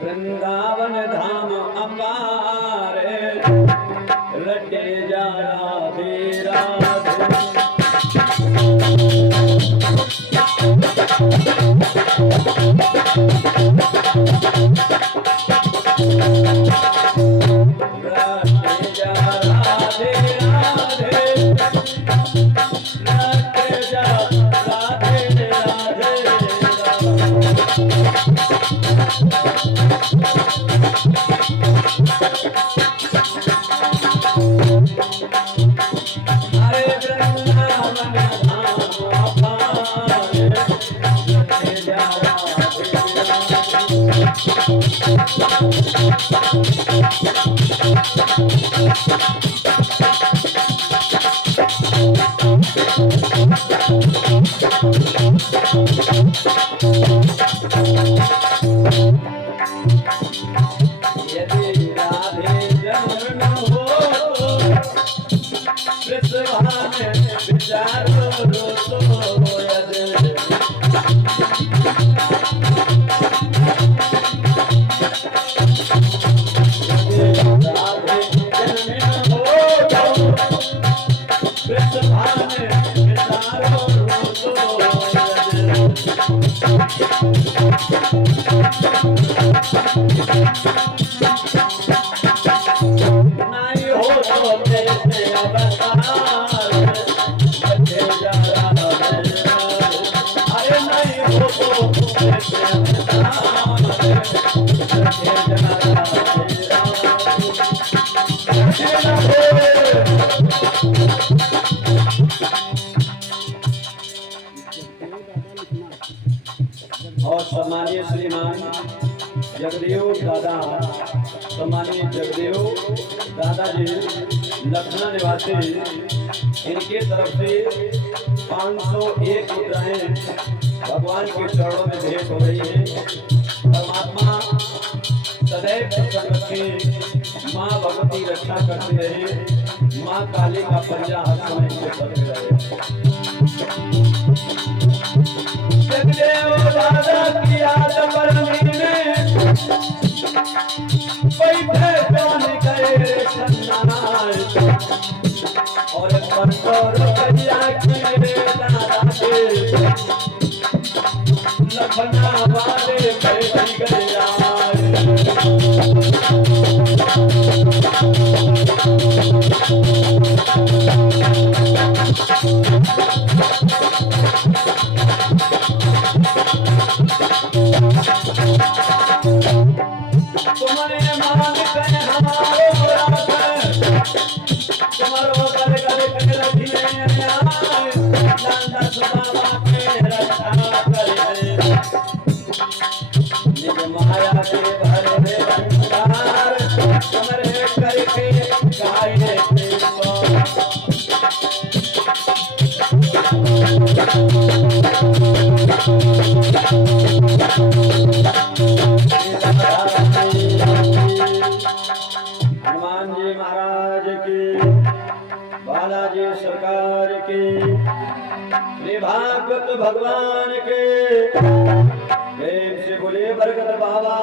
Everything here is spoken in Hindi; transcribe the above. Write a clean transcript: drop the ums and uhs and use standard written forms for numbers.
वृंदावन धाम अपारे रटे जा राधे राधे। रटे जा राधे राधे, रटे जा राधे राधे। और सम्मानीय श्रीमान जगदेव दादा, सम्मानीय जगदेव दादाजी लखनऊ निवासी, इनके तरफ से 501 मुद्राएं भगवान के चरणों में भेंट हो रही है। परमात्मा सदैव प्रसन्न रखे, माँ भगवती रक्षा करते रहे, माँ काली का पंजा हर समय इनके सर में रहे। जगदेव दादा की याद परमी में बैठे कौन गए सन्नारायण, और परसों रुपया की दादा के लखना वाले बैठ गया। तुम्हारे मान कर हमारो राख, तुम्हारो कर कर कर रखिए आए, नंदा सुदामा के रक्षा करे, निज माया के भरे भंडार, तुम्हारे करके गाये हनुमान जी महाराज की, बालाजी सरकार की, श्री भागवत भगवान के, प्रेम से बोले बरगद बाबा